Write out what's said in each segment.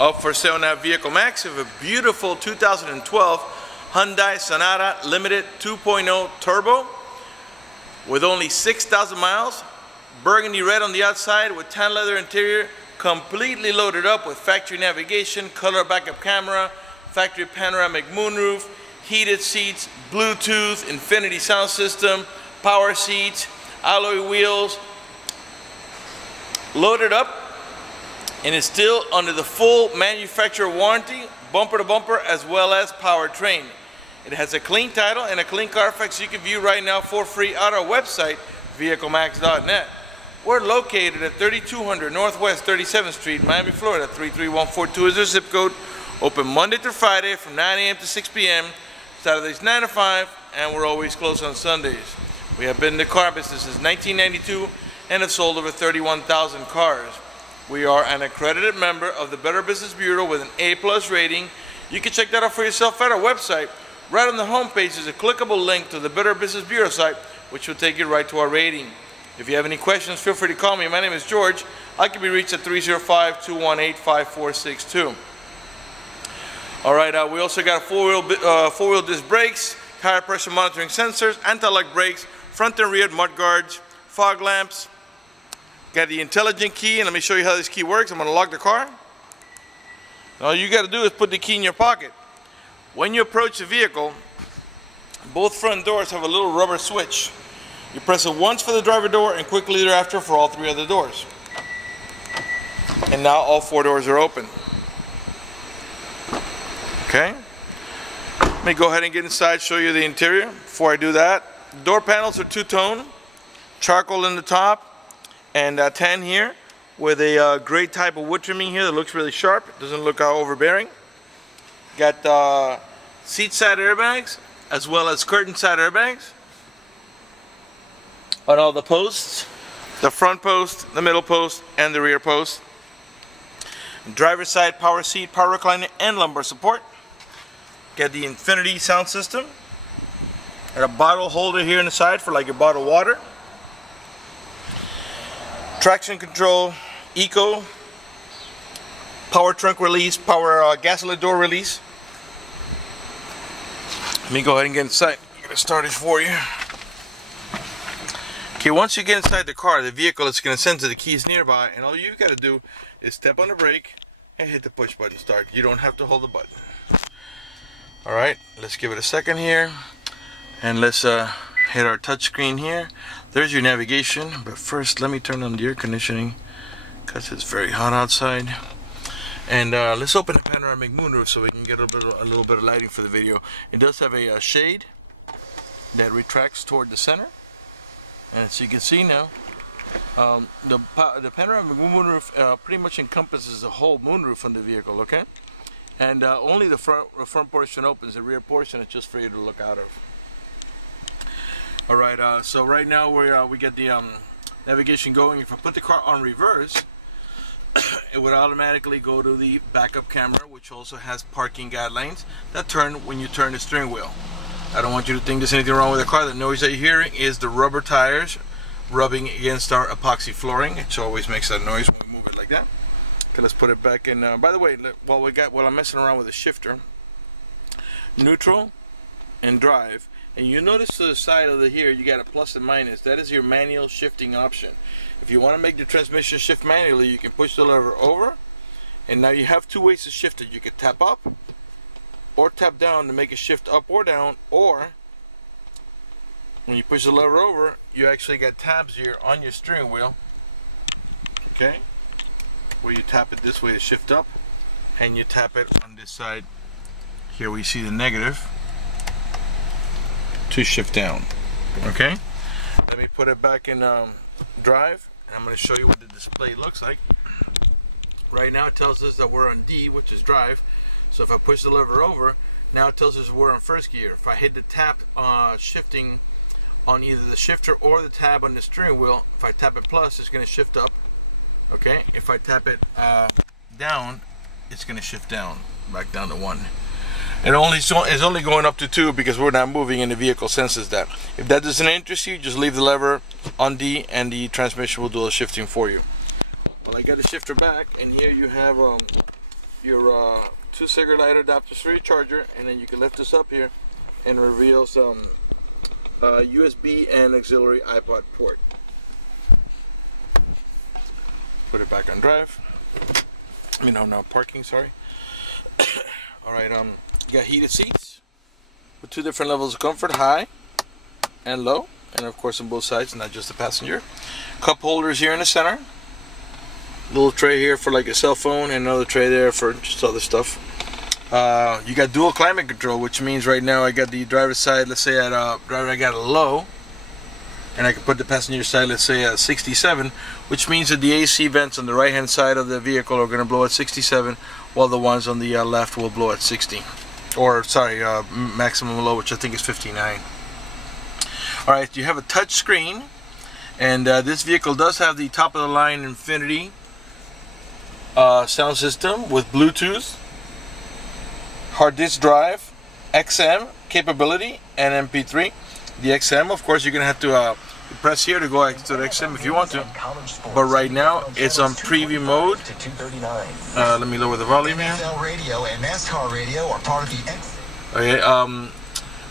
Up for sale now, Vehiclemax of a beautiful 2012 Hyundai Sonata Limited 2.0 Turbo with only 6,000 miles, burgundy red on the outside with tan leather interior, completely loaded up with factory navigation, color backup camera, factory panoramic moonroof, heated seats, Bluetooth, infinity sound system, power seats, alloy wheels, loaded up, and is still under the full manufacturer warranty, bumper to bumper, as well as powertrain. It has a clean title and a clean Carfax you can view right now for free at our website, vehiclemax.net. We're located at 3200 Northwest 37th Street, Miami, Florida. 33142 is our zip code. Open Monday through Friday from 9 a.m. to 6 p.m. Saturdays 9 to 5, and we're always closed on Sundays. We have been in the car business since 1992 and have sold over 31,000 cars. We are an accredited member of the Better Business Bureau with an A+ rating. You can check that out for yourself at our website. Right on the home page is a clickable link to the Better Business Bureau site, which will take you right to our rating. If you have any questions, feel free to call me. My name is George. I can be reached at 305-218-5462. All right, we also got four-wheel disc brakes, tire pressure monitoring sensors, anti-lock brakes, front and rear mud guards, fog lamps. Got the intelligent key, and let me show you how this key works. I'm going to lock the car. All you got to do is put the key in your pocket. When you approach the vehicle, both front doors have a little rubber switch. You press it once for the driver door and quickly thereafter for all three other doors. And now all four doors are open. Okay. Let me go ahead and get inside, show you the interior. Before I do that, door panels are two-tone, charcoal in the top, and tan here, with a great type of wood trimming here that looks really sharp. It doesn't look overbearing. Got seat side airbags as well as curtain side airbags on all the posts, the front post, the middle post, and the rear post. Driver's side power seat, power recliner, and lumbar support. Got the infinity sound system. Got a bottle holder here on the side for like your bottled water. Traction control, eco, power trunk release, power gasoline door release. Let me go ahead and get inside. I'm going to start it for you. Okay, once you get inside the car, the vehicle is going to send to the keys nearby, and all you've got to do is step on the brake and hit the push button start. You don't have to hold the button. Alright, let's give it a second here, and let's hit our touch screen here. There's your navigation, but first let me turn on the air conditioning because it's very hot outside. And let's open the panoramic moonroof so we can get a little bit of lighting for the video. It does have a shade that retracts toward the center, and as you can see now, the panoramic moonroof pretty much encompasses the whole moonroof on the vehicle. Okay, and only the front portion opens. The rear portion is just for you to look out of. All right, so right now we get the navigation going. If I put the car on reverse, it would automatically go to the backup camera, which also has parking guidelines that turn when you turn the steering wheel. I don't want you to think there's anything wrong with the car. The noise that you're hearing is the rubber tires rubbing against our epoxy flooring. It always makes that noise when we move it like that. Okay, let's put it back in. By the way, while I'm messing around with the shifter, neutral and drive. And you notice to the side of here you got a plus and minus. That is your manual shifting option. If you want to make the transmission shift manually, you can push the lever over, and now you have two ways to shift it. You can tap up or tap down to make it shift up or down, or when you push the lever over, you actually got tabs here on your steering wheel, okay, where you tap it this way to shift up, and you tap it on this side here where you see the negative to shift down. Okay, let me put it back in drive, and I'm going to show you what the display looks like. Right now it tells us that we're on D, which is drive. So if I push the lever over, now it tells us we're on first gear. If I hit the tap shifting on either the shifter or the tab on the steering wheel, if I tap it plus, it's going to shift up. Okay, if I tap it down, it's going to shift down, back down to 1. It's only going up to 2 because we're not moving and the vehicle senses that. If that doesn't interest you, just leave the lever on D and the transmission will do the shifting for you. Well, I got the shifter back, and here you have your 2 cigarette lighter adapters for your charger, and then you can lift this up here and reveal some USB and auxiliary iPod port. Put it back on drive. No parking, sorry. Alright, you got heated seats with 2 different levels of comfort, high and low, and of course on both sides, not just the passenger. Cup holders here in the center. Little tray here for like a cell phone, and another tray there for just other stuff. You got dual climate control, which means right now I got the driver's side, let's say at I got a low, and I can put the passenger side, let's say at 67, which means that the AC vents on the right hand side of the vehicle are going to blow at 67, while the ones on the left will blow at 60, or sorry, maximum low, which I think is 59. Alright, you have a touch screen, and this vehicle does have the top of the line Infinity sound system with Bluetooth, hard disk drive, XM capability, and MP3. The XM, of course, you're going to have to press here to go to the XM if you want to, but right now it's on preview mode. Let me lower the volume here. Okay,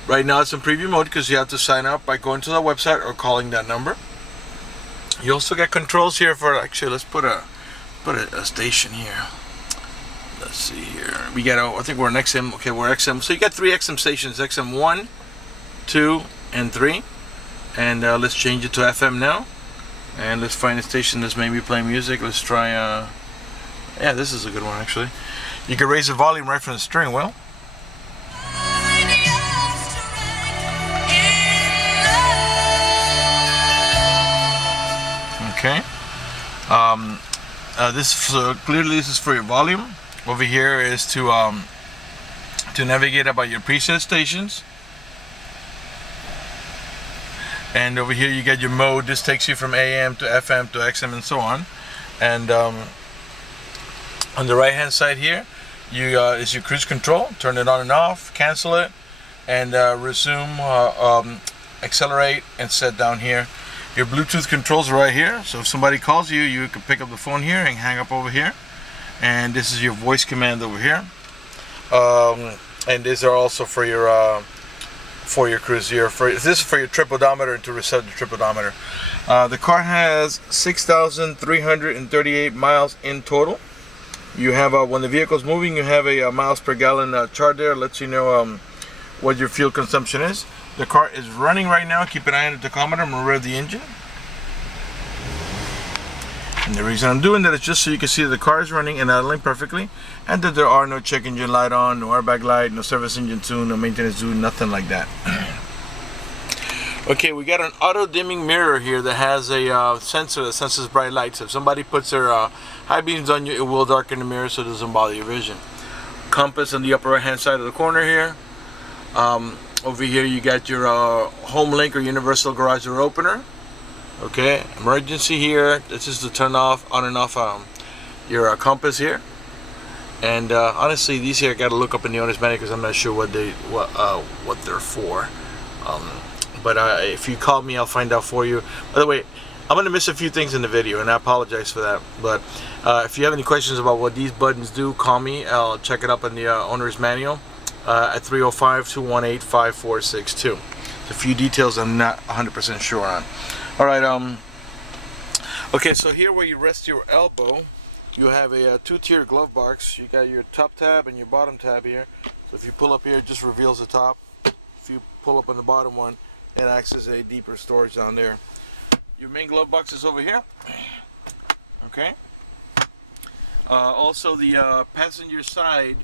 right now it's in preview mode because you have to sign up by going to the website or calling that number. You also got controls here for, actually let's put a station here. Let's see here. We got, I think we're an XM. Okay, we're XM. So you got 3 XM stations: XM 1, 2, and 3. And let's change it to FM now. And let's find a station that's maybe playing music. Let's try. Yeah, this is a good one actually. You can raise the volume right from the steering wheel. Okay. Clearly this is for your volume. Over here is to navigate about your preset stations. And over here you get your mode. This takes you from AM to FM to XM and so on. And on the right hand side here is your cruise control. Turn it on and off, cancel it, and resume, accelerate, and set down here. Your Bluetooth controls are right here, so if somebody calls you, you can pick up the phone here and hang up over here. And this is your voice command over here. And these are also for your cruise here. This is for your trip odometer and to reset the trip odometer. The car has 6,338 miles in total. You have when the vehicle's moving, you have a miles per gallon chart there. Lets you know what your fuel consumption is. The car is running right now. Keep an eye on the tachometer. I'm going to rev the engine. And the reason I'm doing that is just so you can see that the car is running and idling perfectly, and that there are no check engine light on, no airbag light, no service engine tune, no maintenance tune, nothing like that. Okay, we got an auto dimming mirror here that has a sensor that senses bright lights. If somebody puts their high beams on you, it will darken the mirror so it doesn't bother your vision. Compass on the upper right hand side of the corner here. Over here you got your home link or universal garage door opener. Okay, emergency here. This is to turn off, on and off your compass here. And honestly, these here I got to look up in the owner's manual because I'm not sure what they're for. But if you call me, I'll find out for you. By the way, I'm going to miss a few things in the video, and I apologize for that. But if you have any questions about what these buttons do, call me. I'll check it up in the owner's manual at 305-218-5462. There's a few details I'm not 100% sure on. Alright, okay, so here where you rest your elbow, you have a two-tier glove box. You got your top tab and your bottom tab here. So if you pull up here, it just reveals the top. If you pull up on the bottom one, it acts as a deeper storage down there. Your main glove box is over here. Okay. Also, the passenger side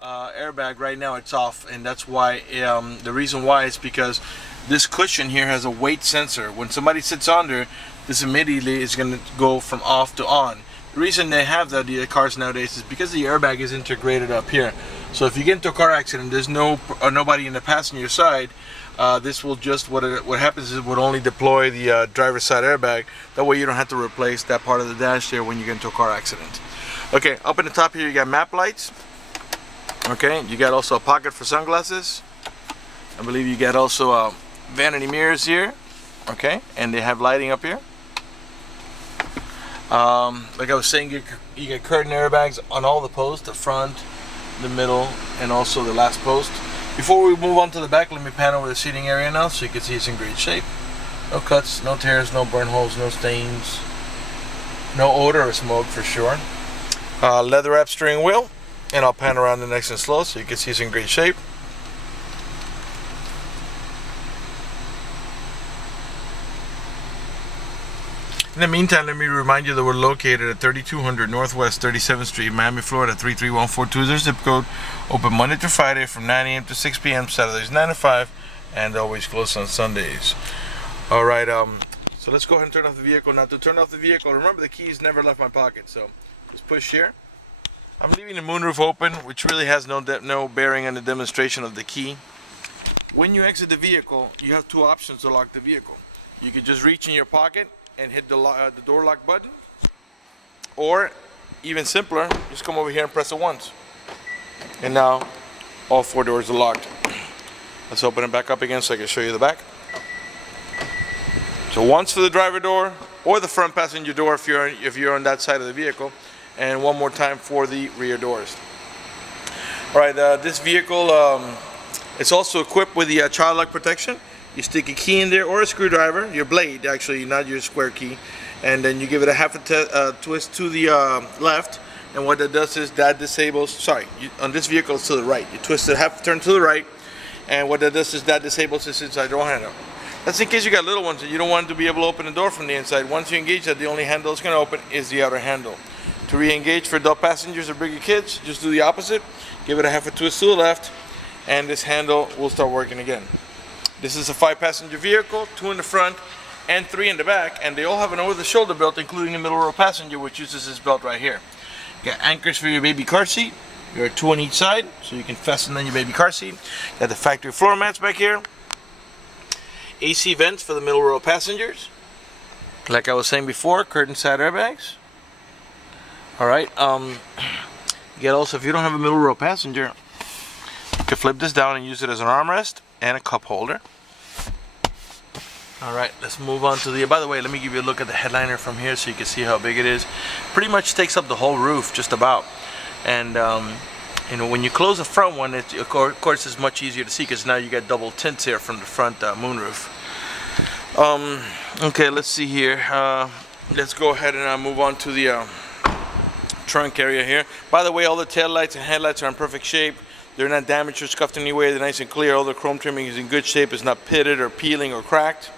airbag right now, it's off, and that's why. The reason why is because this cushion here has a weight sensor. When somebody sits on there, this immediately is going to go from off to on. The reason they have that, the cars nowadays, is because the airbag is integrated up here. So if you get into a car accident, there's nobody in the passenger side. This will just, what happens is it would only deploy the driver's side airbag. That way you don't have to replace that part of the dash there when you get into a car accident. Okay, up in the top here you got map lights. Okay, you got also a pocket for sunglasses. I believe you got also vanity mirrors here. Okay, and they have lighting up here. Like I was saying, you get curtain airbags on all the posts, the front, the middle, and also the last post. Before we move on to the back, let me pan over the seating area now so you can see it's in great shape. No cuts, no tears, no burn holes, no stains, no odor or smoke for sure. Leather wrap steering wheel, and I'll pan around the next and slow so you can see it's in great shape. In the meantime, let me remind you that we're located at 3200 Northwest 37th Street, Miami, Florida 33142, zip code. Open Monday through Friday from 9 a.m. to 6 p.m. Saturdays 9 to 5, and always closed on Sundays. All right, so let's go ahead and turn off the vehicle. Now, to turn off the vehicle, remember the keys never left my pocket, so just push here. I'm leaving the moonroof open, which really has no bearing on the demonstration of the key. When you exit the vehicle, you have two options to lock the vehicle. You can just reach in your pocket and hit the door lock button, or even simpler, just come over here and press it once, and now all four doors are locked. Let's open it back up again so I can show you the back. So once for the driver door or the front passenger door if you're on that side of the vehicle, and one more time for the rear doors. All right, this vehicle it's also equipped with the child lock protection. You stick a key in there or a screwdriver, your blade actually, not your square key, and then you give it a half a twist to the left, and what that does is that disables, on this vehicle it's to the right. You twist it half turn to the right, and what that does is that disables this inside door handle. That's in case you got little ones and you don't want to be able to open the door from the inside. Once you engage that, the only handle it's going to open is the outer handle. To re-engage for adult passengers or bigger kids, just do the opposite. Give it a half a twist to the left, and this handle will start working again. This is a 5-passenger vehicle, 2 in the front and 3 in the back, and they all have an over-the-shoulder belt, including the middle row passenger, which uses this belt right here. You got anchors for your baby car seat. There are 2 on each side, so you can fasten on your baby car seat. Got the factory floor mats back here. AC vents for the middle row passengers. Like I was saying before, curtain side airbags. All right. You get also, if you don't have a middle row passenger, you can flip this down and use it as an armrest and a cup holder. Alright, let's move on to the, by the way, let me give you a look at the headliner from here so you can see how big it is. Pretty much takes up the whole roof, just about. And you know, when you close the front one, it, of course it's much easier to see because now you got double tints here from the front moonroof. Okay, let's see here. Let's go ahead and move on to the trunk area here. By the way, all the tail lights and headlights are in perfect shape. They're not damaged or scuffed in any way. They're nice and clear. All the chrome trimming is in good shape. It's not pitted or peeling or cracked.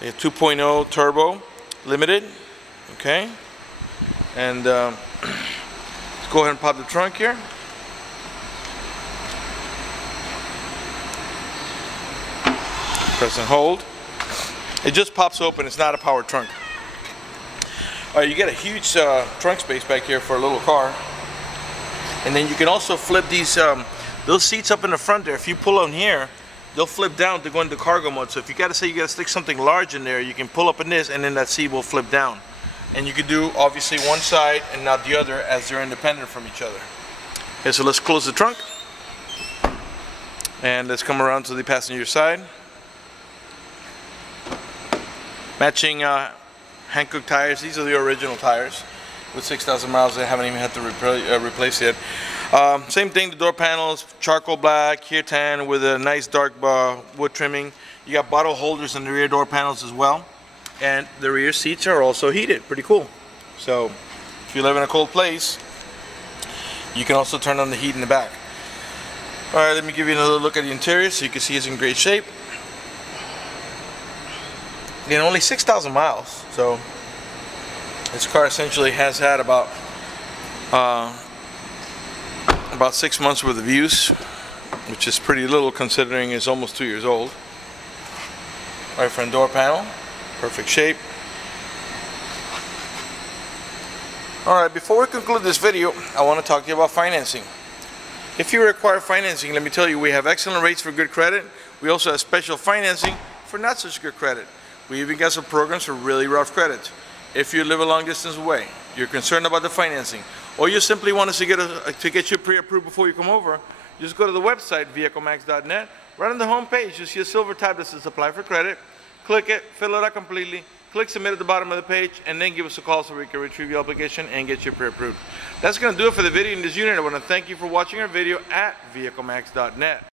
They have 2.0 turbo limited. Okay. And let's go ahead and pop the trunk here. Press and hold. It just pops open. It's not a power trunk. All right, you get a huge trunk space back here for a little car. And then you can also flip these those seats up in the front there. If you pull on here, they'll flip down to go into cargo mode. So if you got to stick something large in there, you can pull up in this, and then that seat will flip down. And you can do obviously one side and not the other, as they're independent from each other. Okay, so let's close the trunk, and let's come around to the passenger side. Matching Hankook tires. These are the original tires. With 6,000 miles, they haven't even had to replace yet. Same thing, the door panels, charcoal black, here tan with a nice dark wood trimming. You got bottle holders in the rear door panels as well. And the rear seats are also heated, pretty cool. So if you live in a cold place, you can also turn on the heat in the back. All right, let me give you another look at the interior so you can see it's in great shape. Again, only 6,000 miles, so this car essentially has had about 6 months worth of use, which is pretty little considering it's almost 2 years old. Right front door panel, perfect shape. Alright, before we conclude this video, I want to talk to you about financing. If you require financing, let me tell you, we have excellent rates for good credit. We also have special financing for not such good credit. We even got some programs for really rough credit. If you live a long distance away, you're concerned about the financing, or you simply want us to get you pre-approved before you come over, just go to the website, vehiclemax.net. Right on the home page, you'll see a silver tab that says apply for credit. Click it, fill it out completely, click submit at the bottom of the page, and then give us a call so we can retrieve your application and get you pre-approved. That's going to do it for the video in this unit. I want to thank you for watching our video at vehiclemax.net.